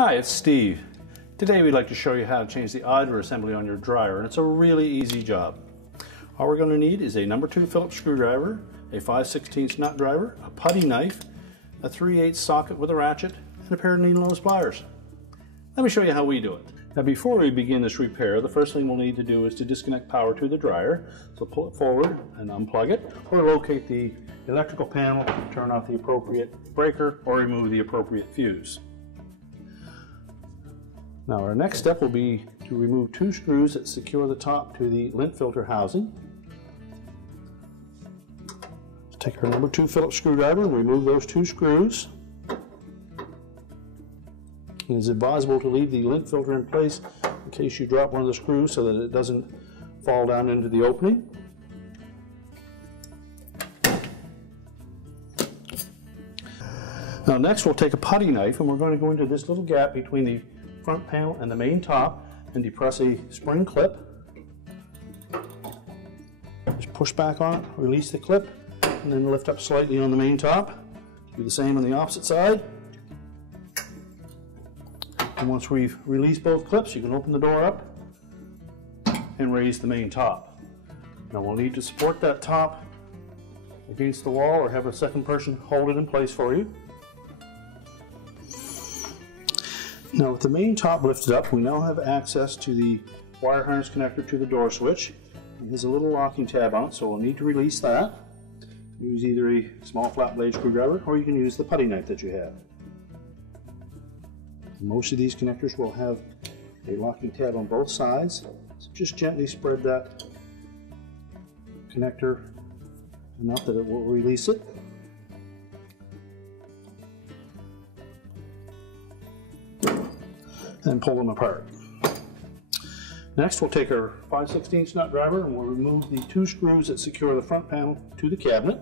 Hi, it's Steve. Today we'd like to show you how to change the idler assembly on your dryer, and it's a really easy job. All we're going to need is a number 2 Phillips screwdriver, a 5/16 nut driver, a putty knife, a 3/8 socket with a ratchet, and a pair of needle nose pliers. Let me show you how we do it. Now before we begin this repair, the first thing we'll need to do is to disconnect power to the dryer. So pull it forward and unplug it, or locate the electrical panel, turn off the appropriate breaker, or remove the appropriate fuse. Now our next step will be to remove 2 screws that secure the top to the lint filter housing. Take our number 2 Phillips screwdriver and remove those 2 screws. It is advisable to leave the lint filter in place in case you drop one of the screws so that it doesn't fall down into the opening. Now next we'll take a putty knife and we're going to go into this little gap between the front panel and the main top and depress a spring clip. Just push back on it, release the clip, and then lift up slightly on the main top. Do the same on the opposite side. And once we've released both clips, you can open the door up and raise the main top. Now we'll need to support that top against the wall or have a second person hold it in place for you. Now with the main top lifted up, we now have access to the wire harness connector to the door switch. There's a little locking tab on it, so we'll need to release that. Use either a small flat blade screwdriver or you can use the putty knife that you have. Most of these connectors will have a locking tab on both sides, so just gently spread that connector enough that it will release it. And pull them apart. Next we'll take our 5/16 nut driver and we'll remove the 2 screws that secure the front panel to the cabinet.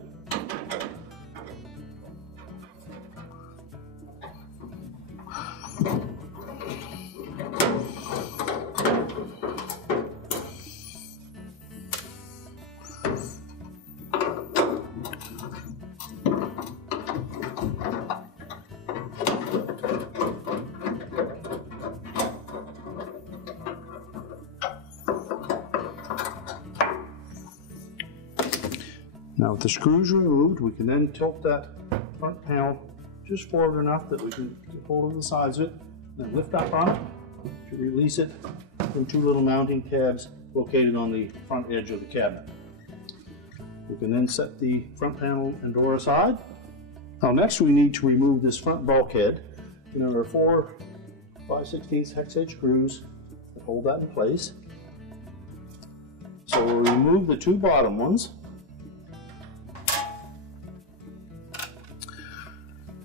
Now with the screws removed, we can then tilt that front panel just forward enough that we can get hold of the sides of it, then lift up on it to release it from 2 little mounting tabs located on the front edge of the cabinet. We can then set the front panel and door aside. Now next we need to remove this front bulkhead, and there are 4 5/16 hex head screws that hold that in place. So we'll remove the 2 bottom ones.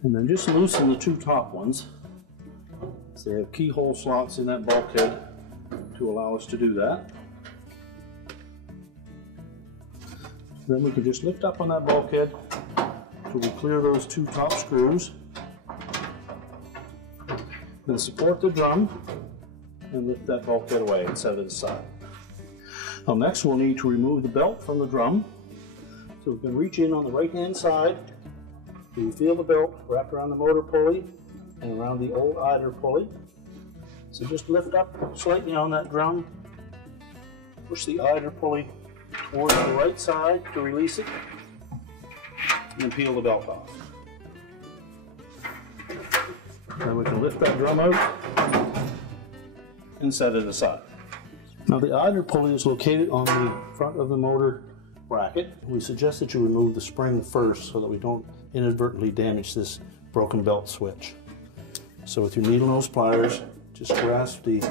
And then just loosen the 2 top ones. So they have keyhole slots in that bulkhead to allow us to do that. Then we can just lift up on that bulkhead till we clear those 2 top screws. Then support the drum and lift that bulkhead away and set it aside. Now next we'll need to remove the belt from the drum. So we can reach in on the right hand side. You feel the belt wrapped around the motor pulley and around the old idler pulley. So just lift up slightly on that drum, push the idler pulley towards the right side to release it, and then peel the belt off. Then we can lift that drum out and set it aside. Now the idler pulley is located on the front of the motor bracket. We suggest that you remove the spring first so that we don't inadvertently damage this broken belt switch. So with your needle nose pliers, just grasp the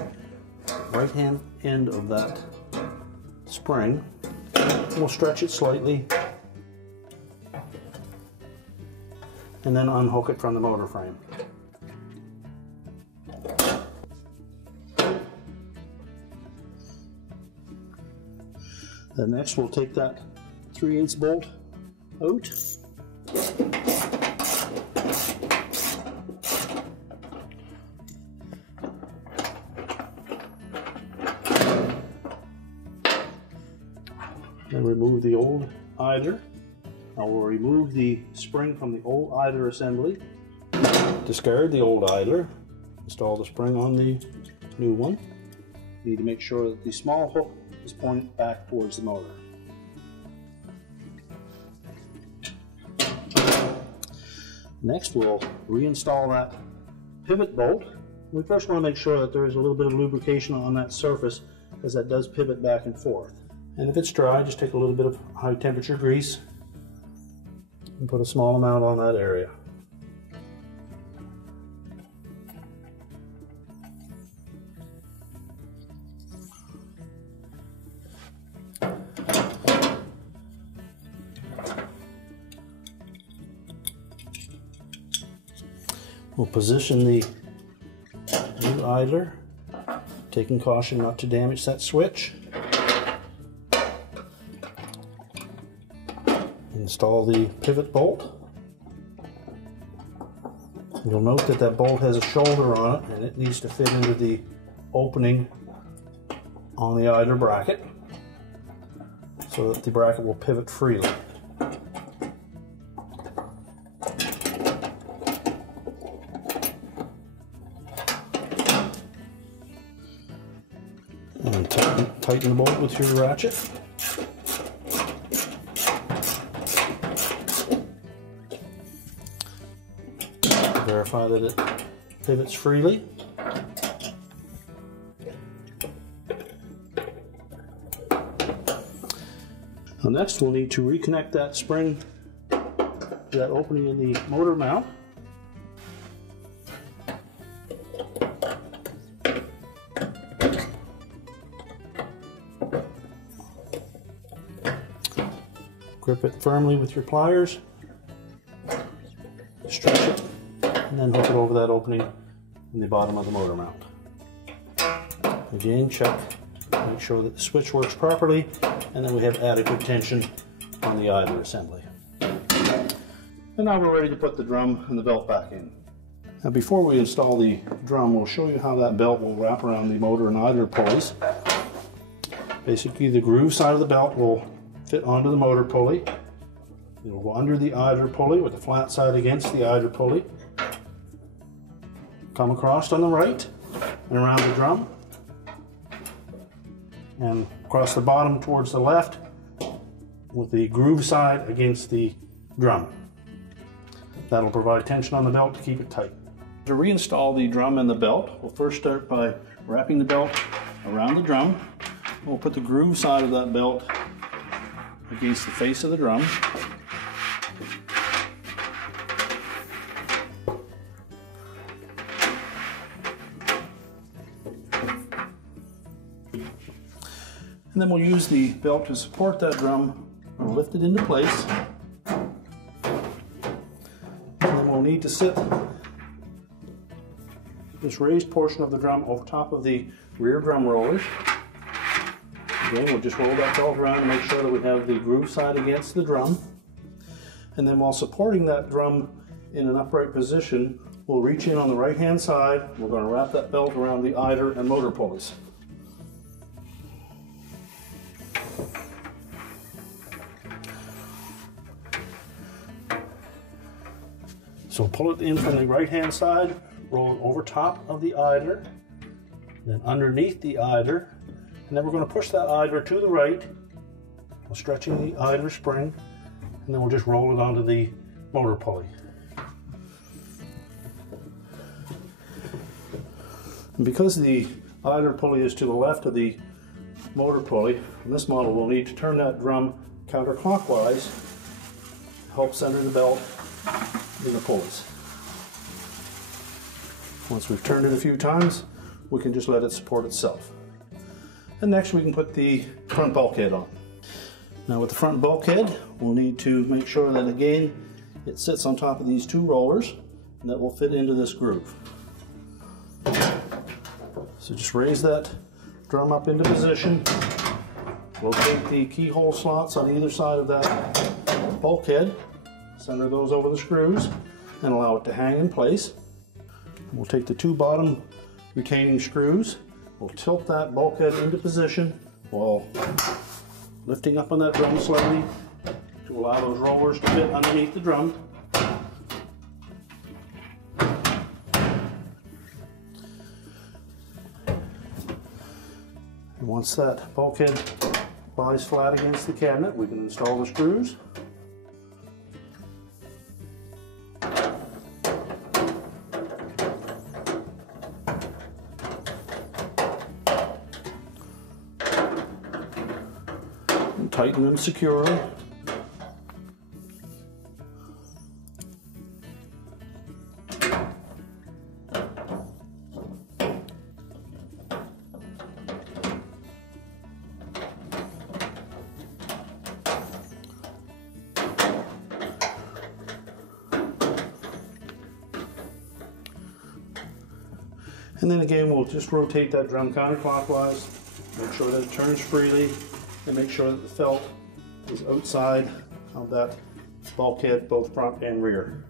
right hand end of that spring. We'll stretch it slightly and then unhook it from the motor frame. Then next we'll take that 3/8 bolt out. And remove the old idler. Now we'll remove the spring from the old idler assembly, discard the old idler, Install the spring on the new one. You need to make sure that the small hook is pointed back towards the motor. Next, we'll reinstall that pivot bolt. We first want to make sure that there is a little bit of lubrication on that surface, as that does pivot back and forth. And if it's dry, just take a little bit of high temperature grease and put a small amount on that area. We'll position the new idler, taking caution not to damage that switch. Install the pivot bolt. You'll note that that bolt has a shoulder on it, and it needs to fit into the opening on the idler bracket so that the bracket will pivot freely. And tighten the bolt with your ratchet. Verify that it pivots freely. Now next, we'll need to reconnect that spring to that opening in the motor mount. Grip it firmly with your pliers, stretch it, and then hook it over that opening in the bottom of the motor mount. Again, check, make sure that the switch works properly, and then we have adequate tension on the idler assembly. And now we're ready to put the drum and the belt back in. Now before we install the drum, we'll show you how that belt will wrap around the motor and idler pulleys. Basically, the groove side of the belt will fit onto the motor pulley. It will go under the idler pulley with the flat side against the idler pulley. Come across on the right and around the drum, and across the bottom towards the left with the groove side against the drum. That'll provide tension on the belt to keep it tight. To reinstall the drum and the belt, we'll first start by wrapping the belt around the drum. We'll put the groove side of that belt against the face of the drum. And then we'll use the belt to support that drum. We'll lift it into place. And then we'll need to sit this raised portion of the drum over top of the rear drum rollers. Again, we'll just roll that belt around to make sure that we have the groove side against the drum. And then while supporting that drum in an upright position, we'll reach in on the right hand side. We're going to wrap that belt around the idler and motor pulleys. So pull it in from the right hand side, roll it over top of the idler, then underneath the idler, and then we're going to push that idler to the right, while stretching the idler spring, and then we'll just roll it onto the motor pulley. And because the idler pulley is to the left of the motor pulley, in this model we'll need to turn that drum counterclockwise to help center the belt in the pulleys. Once we've turned it a few times, we can just let it support itself. And next we can put the front bulkhead on. Now with the front bulkhead, we'll need to make sure that again it sits on top of these two rollers and that will fit into this groove. So just raise that drum up into position, locate the keyhole slots on either side of that bulkhead, center those over the screws and allow it to hang in place. We'll take the two bottom retaining screws, we'll tilt that bulkhead into position while lifting up on that drum slightly to allow those rollers to fit underneath the drum. And once that bulkhead lies flat against the cabinet, we can install the screws. And tighten them securely. And then again, we'll just rotate that drum counterclockwise, make sure that it turns freely, and make sure that the felt is outside of that bulkhead, both front and rear.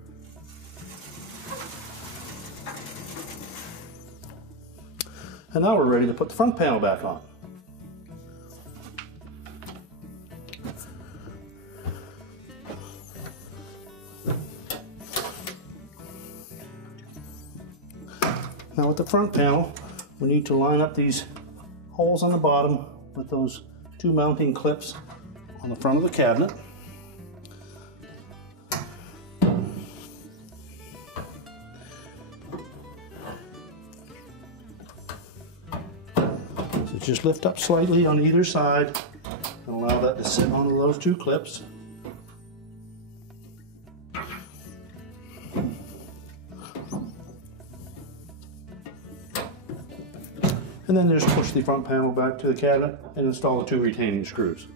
And now we're ready to put the front panel back on. Now with the front panel, we need to line up these holes on the bottom with those two mounting clips on the front of the cabinet. So just lift up slightly on either side and allow that to sit onto those two clips. And then just push the front panel back to the cabinet and install the two retaining screws.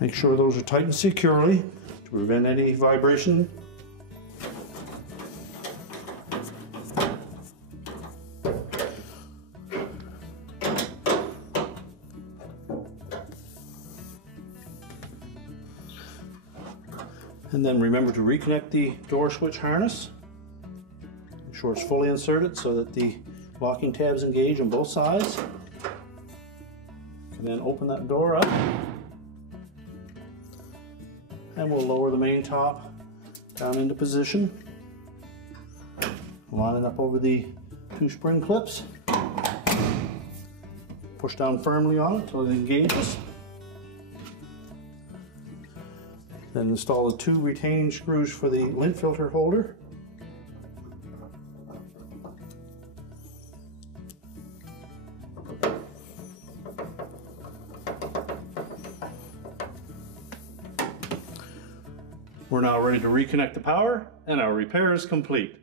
Make sure those are tightened securely to prevent any vibration. And then remember to reconnect the door switch harness. Make sure it's fully inserted so that the locking tabs engage on both sides. And then open that door up. And we'll lower the main top down into position. Line it up over the two spring clips. Push down firmly on it until it engages. Then install the two retaining screws for the lint filter holder. We're now ready to reconnect the power, and our repair is complete.